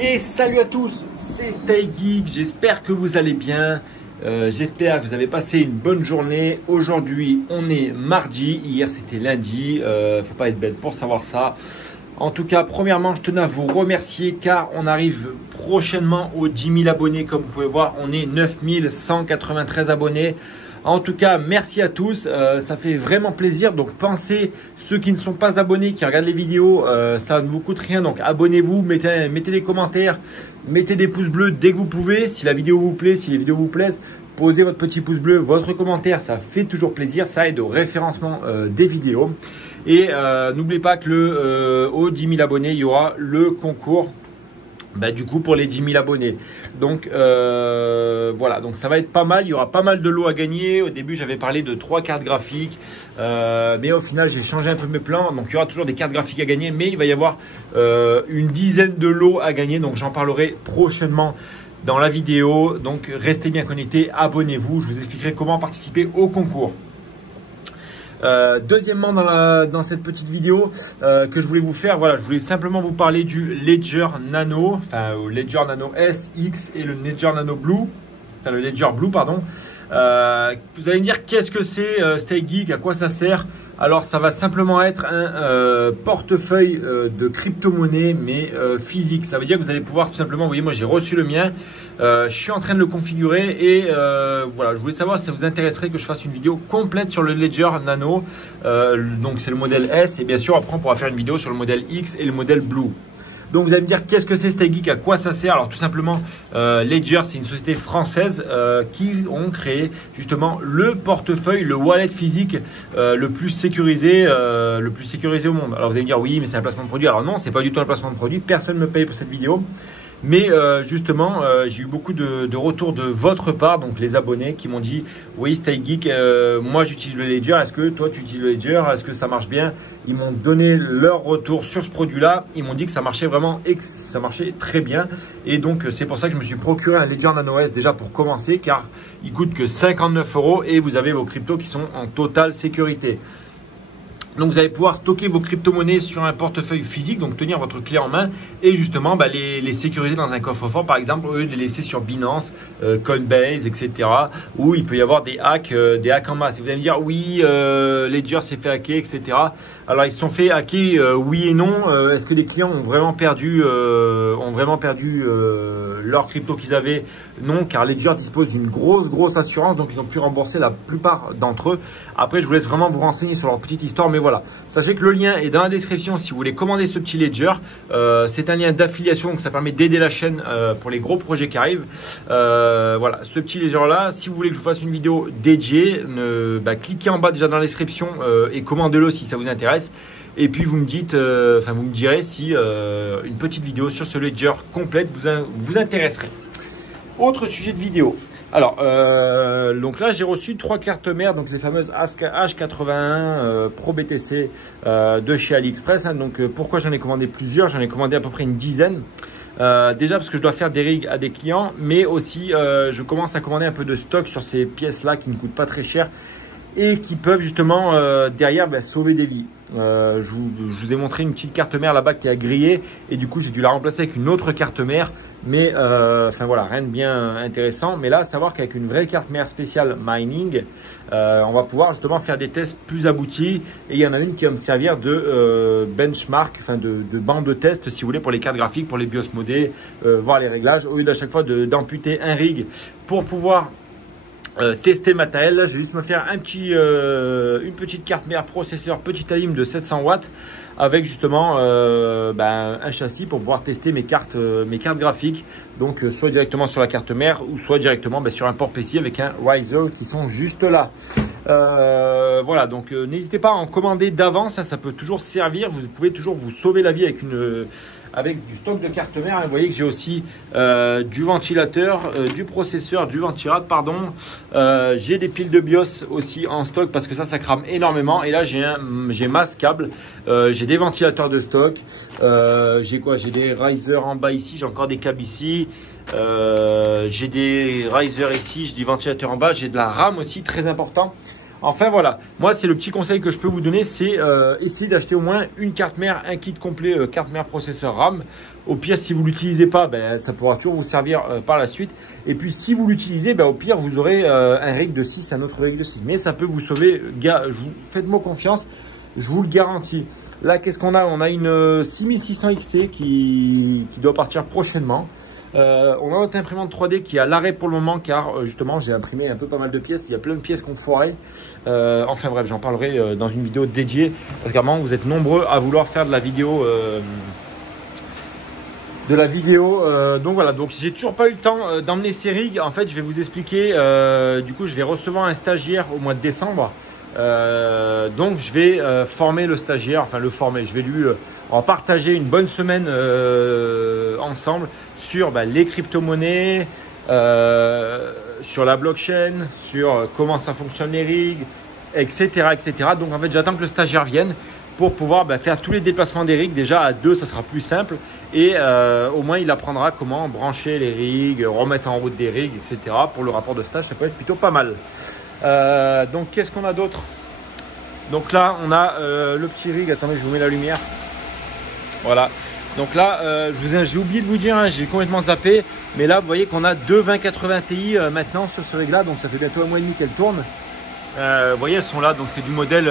Et salut à tous, c'est Stay Geek, j'espère que vous allez bien, j'espère que vous avez passé une bonne journée. Aujourd'hui on est mardi, hier c'était lundi, faut pas être bête pour savoir ça. En tout cas, premièrement, je tenais à vous remercier car on arrive prochainement aux 10 000 abonnés. Comme vous pouvez voir, on est 9 193 abonnés. En tout cas, merci à tous, ça fait vraiment plaisir. Donc pensez, ceux qui ne sont pas abonnés, qui regardent les vidéos, ça ne vous coûte rien. Donc abonnez-vous, mettez des commentaires, mettez des pouces bleus dès que vous pouvez. Si la vidéo vous plaît, si les vidéos vous plaisent, posez votre petit pouce bleu, votre commentaire, ça fait toujours plaisir. Ça aide au référencement des vidéos. Et n'oubliez pas que aux 10 000 abonnés, il y aura le concours. Du coup pour les 10 000 abonnés. Donc voilà, donc ça va être pas mal, il y aura pas mal de lots à gagner. Au début j'avais parlé de 3 cartes graphiques, mais au final j'ai changé un peu mes plans. Donc il y aura toujours des cartes graphiques à gagner, mais il va y avoir une dizaine de lots à gagner. Donc j'en parlerai prochainement dans la vidéo. Donc restez bien connectés, abonnez-vous, je vous expliquerai comment participer au concours. Deuxièmement, dans cette petite vidéo que je voulais vous faire, voilà, je voulais simplement vous parler du Ledger Nano, enfin Ledger Nano S, X et le Ledger Nano Blue, enfin le Ledger Blue, pardon. Vous allez me dire qu'est-ce que c'est Stay Geek, à quoi ça sert? Alors ça va simplement être un portefeuille de crypto-monnaie mais physique. Ça veut dire que vous allez pouvoir tout simplement, vous voyez, moi j'ai reçu le mien, je suis en train de le configurer et voilà, je voulais savoir si ça vous intéresserait que je fasse une vidéo complète sur le Ledger Nano. Donc c'est le modèle S et bien sûr après on pourra faire une vidéo sur le modèle X et le modèle Blue. Donc vous allez me dire qu'est-ce que c'est Stay Geek, à quoi ça sert? Alors tout simplement, Ledger c'est une société française qui ont créé justement le portefeuille, le wallet physique le plus sécurisé au monde. Alors vous allez me dire oui mais c'est un placement de produit. Alors non, c'est pas du tout un placement de produit, personne ne me paye pour cette vidéo. Mais justement, j'ai eu beaucoup de retours de votre part, donc les abonnés qui m'ont dit oui Stay Geek, moi j'utilise le Ledger, est-ce que toi tu utilises le Ledger, est-ce que ça marche bien? Ils m'ont donné leur retour sur ce produit-là, ils m'ont dit que ça marchait vraiment, ça marchait très bien. Et donc c'est pour ça que je me suis procuré un Ledger Nano S déjà pour commencer, car il coûte que 59 € et vous avez vos cryptos qui sont en totale sécurité. Donc vous allez pouvoir stocker vos crypto-monnaies sur un portefeuille physique, donc tenir votre clé en main et justement les sécuriser dans un coffre-fort, par exemple, au lieu de les laisser sur Binance, Coinbase, etc. où il peut y avoir des hacks en masse. Et vous allez me dire oui, Ledger s'est fait hacker, etc. Alors ils se sont fait hacker, oui et non. Est-ce que les clients ont vraiment perdu leur crypto qu'ils avaient? Non, car Ledger dispose d'une grosse assurance, donc ils ont pu rembourser la plupart d'entre eux. Après, je vous laisse vraiment vous renseigner sur leur petite histoire, mais voilà. Sachez que le lien est dans la description si vous voulez commander ce petit Ledger. C'est un lien d'affiliation, donc ça permet d'aider la chaîne pour les gros projets qui arrivent. Voilà, ce petit Ledger là, si vous voulez que je vous fasse une vidéo dédiée, cliquez en bas déjà dans la description et commandez-le si ça vous intéresse. Et puis vous me dites, vous me direz si une petite vidéo sur ce Ledger complète vous intéresserait. Autre sujet de vidéo. Alors, donc là, j'ai reçu 3 cartes mères, donc les fameuses H81 Pro BTC de chez AliExpress. Donc, pourquoi j'en ai commandé plusieurs? J'en ai commandé à peu près une dizaine. Déjà parce que je dois faire des rigs à des clients, mais aussi je commence à commander un peu de stock sur ces pièces-là qui ne coûtent pas très cher et qui peuvent justement derrière sauver des vies. Je vous ai montré une petite carte mère là-bas qui était à griller et du coup j'ai dû la remplacer avec une autre carte mère, mais voilà, rien de bien intéressant. Mais là, savoir qu'avec une vraie carte mère spéciale mining, on va pouvoir justement faire des tests plus aboutis et il y en a une qui va me servir de benchmark, de banc de test si vous voulez, pour les cartes graphiques, pour les BIOS modés, voir les réglages, au lieu d'à chaque fois d'amputer un rig pour pouvoir tester le matériel. Là je vais juste me faire une petite carte mère processeur petit alim de 700 watts avec justement un châssis pour pouvoir tester mes cartes graphiques, donc soit directement sur la carte mère ou soit directement sur un port PCI avec un riser qui sont juste là. Voilà, donc n'hésitez pas à en commander d'avance, ça peut toujours servir, vous pouvez toujours vous sauver la vie avec du stock de carte mère. Vous voyez que j'ai aussi du ventilateur, du processeur, du ventirad, pardon. J'ai des piles de BIOS aussi en stock parce que ça crame énormément. Et là, j'ai masse câble, j'ai des ventilateurs de stock, j'ai quoi? J'ai des risers en bas ici, j'ai encore des câbles ici. J'ai des risers ici, j'ai des ventilateurs en bas, j'ai de la RAM aussi, très important. Enfin voilà, moi c'est le petit conseil que je peux vous donner, c'est essayer d'acheter au moins une carte mère, un kit complet carte mère, processeur, RAM. Au pire, si vous ne l'utilisez pas, ben, ça pourra toujours vous servir par la suite. Et puis si vous l'utilisez, ben, au pire vous aurez un rig de 6, un autre rig de 6. Mais ça peut vous sauver, faites-moi confiance, je vous le garantis. Là, qu'est-ce qu'on a? On a une 6600 XT qui doit partir prochainement. On a notre imprimante 3D qui est à l'arrêt pour le moment car justement j'ai imprimé un peu pas mal de pièces. Il y a plein de pièces qu'on foirait. Enfin bref, j'en parlerai dans une vidéo dédiée parce qu'à un moment vous êtes nombreux à vouloir faire de la vidéo. Donc voilà, donc j'ai toujours pas eu le temps d'emmener ces rigs. En fait, je vais vous expliquer. Du coup, je vais recevoir un stagiaire au mois de décembre. Donc je vais former le stagiaire, enfin le former, je vais lui en partager une bonne semaine ensemble sur les crypto-monnaies, sur la blockchain, sur comment ça fonctionne les rigs, etc., etc. Donc en fait j'attends que le stagiaire vienne pour pouvoir faire tous les déplacements des rigs. Déjà à deux ça sera plus simple et au moins il apprendra comment brancher les rigs, remettre en route des rigs, etc. Pour le rapport de stage ça peut être plutôt pas mal. Donc qu'est-ce qu'on a d'autre? Donc là on a le petit rig, attendez je vous mets la lumière, voilà. Donc là j'ai oublié de vous dire, j'ai complètement zappé, mais là vous voyez qu'on a deux 2080 Ti maintenant sur ce rig là, donc ça fait bientôt un mois et demi qu'elle tourne. Vous voyez elles sont là, donc c'est du modèle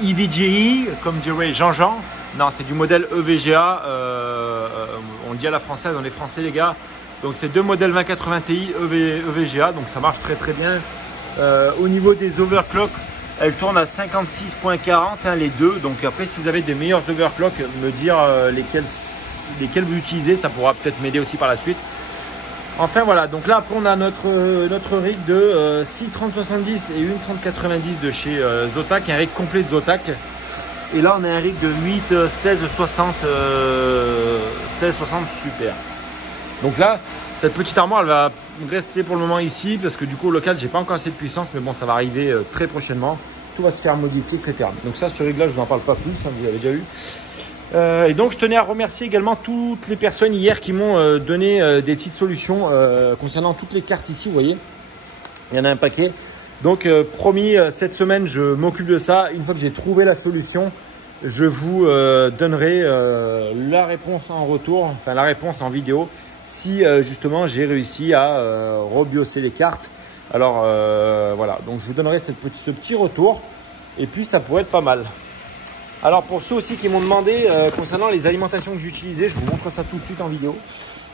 EVGA comme dirait Jean-Jean. Non, c'est du modèle EVGA, on le dit à la française, on est français les gars. Donc c'est deux modèles 2080 Ti EVGA, donc ça marche très très bien. Au niveau des overclocks, elle tourne à 56.40 les deux. Donc après si vous avez des meilleurs overclocks, me dire lesquels vous utilisez, ça pourra peut-être m'aider aussi par la suite. Enfin voilà, donc là après on a notre rig de 6 3070 et une 3090 de chez Zotac, un rig complet de Zotac. Et là on a un rig de 8 1660 super. Donc là cette petite armoire elle va rester pour le moment ici parce que du coup au local j'ai pas encore assez de puissance, mais bon ça va arriver très prochainement, tout va se faire modifier, etc. Donc ça, ce rig là je vous en parle pas plus, vous l'avez déjà eu. Et donc je tenais à remercier également toutes les personnes hier qui m'ont donné des petites solutions concernant toutes les cartes ici, vous voyez il y en a un paquet. Donc promis, cette semaine je m'occupe de ça. Une fois que j'ai trouvé la solution, je vous donnerai la réponse en retour, enfin la réponse en vidéo, si justement j'ai réussi à rebiosser les cartes. Alors voilà, donc je vous donnerai ce petit retour et puis ça pourrait être pas mal. Alors pour ceux aussi qui m'ont demandé concernant les alimentations que j'utilisais, je vous montre ça tout de suite en vidéo.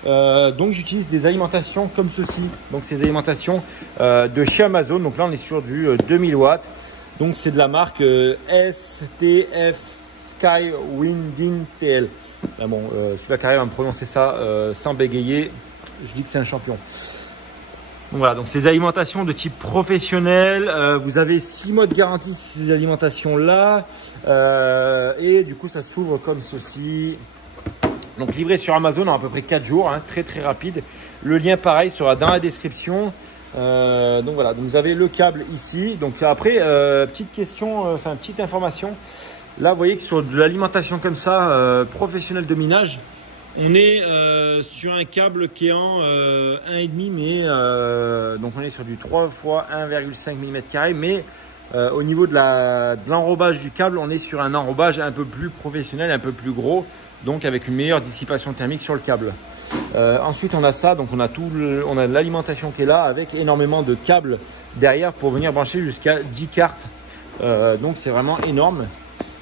Donc j'utilise des alimentations comme ceci, donc ces alimentations de chez Amazon. Donc là on est sur du 2000 watts, donc c'est de la marque STF Sky Winding TL. Ah bon, celui-là qui arrive à me prononcer ça sans bégayer, je dis que c'est un champion. Donc voilà, donc ces alimentations de type professionnel, vous avez 6 mois de garantie sur ces alimentations là, et du coup ça s'ouvre comme ceci. Donc livré sur Amazon en à peu près 4 jours, très très rapide. Le lien pareil sera dans la description. Donc voilà, donc vous avez le câble ici. Donc après, petite question, petite information. Là vous voyez que sur de l'alimentation comme ça, professionnelle de minage, on est sur un câble qui est en 1,5 mais donc on est sur du 3 x 1,5 mm², mais au niveau de l'enrobage du câble, on est sur un enrobage un peu plus professionnel, un peu plus gros, donc avec une meilleure dissipation thermique sur le câble. Ensuite on a ça, donc on a l'alimentation qui est là avec énormément de câbles derrière pour venir brancher jusqu'à 10 cartes, donc c'est vraiment énorme.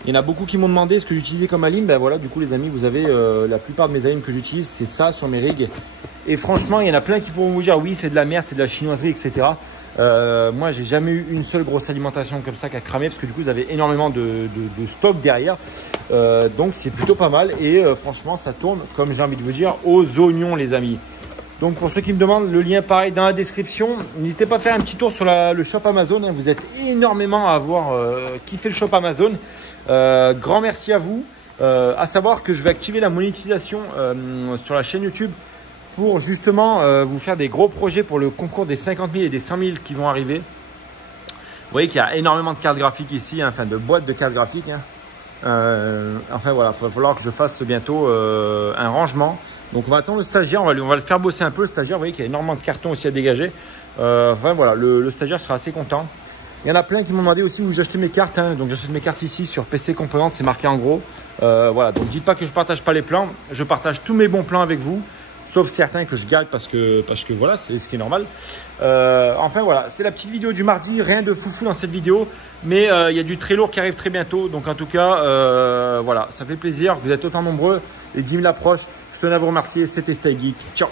Il y en a beaucoup qui m'ont demandé ce que j'utilisais comme alim. Ben voilà, du coup les amis, vous avez la plupart de mes alims que j'utilise, c'est ça sur mes rigs. Et franchement, il y en a plein qui pourront vous dire oui, c'est de la merde, c'est de la chinoiserie, etc. Moi, j'ai jamais eu une seule grosse alimentation comme ça qui a cramé parce que du coup, vous avez énormément de stock derrière. Donc c'est plutôt pas mal et franchement, ça tourne comme j'ai envie de vous dire aux oignons, les amis. Donc pour ceux qui me demandent, le lien pareil dans la description. N'hésitez pas à faire un petit tour sur le shop Amazon. Vous êtes énormément à avoir kiffé le shop Amazon. Grand merci à vous. À savoir que je vais activer la monétisation sur la chaîne YouTube pour justement vous faire des gros projets pour le concours des 50 000 et des 100 000 qui vont arriver. Vous voyez qu'il y a énormément de cartes graphiques ici, de boîtes de cartes graphiques. Enfin voilà, il va falloir que je fasse bientôt un rangement. Donc on va attendre le stagiaire, on va le faire bosser un peu le stagiaire. Vous voyez qu'il y a énormément de cartons aussi à dégager. Enfin voilà, le stagiaire sera assez content. Il y en a plein qui m'ont demandé aussi où j'achetais mes cartes. Hein. Donc j'achète mes cartes ici sur PC Componentes, c'est marqué en gros. Voilà, donc dites pas que je partage pas les plans. Je partage tous mes bons plans avec vous. Sauf certains que je gale parce que voilà, c'est ce qui est normal. Enfin voilà, c'est la petite vidéo du mardi. Rien de foufou dans cette vidéo. Mais il y a du très lourd qui arrive très bientôt. Donc en tout cas, voilà, ça fait plaisir. Vous êtes autant nombreux. Les 10 000 approchent. Je tenais à vous remercier. C'était Stay Geek. Ciao.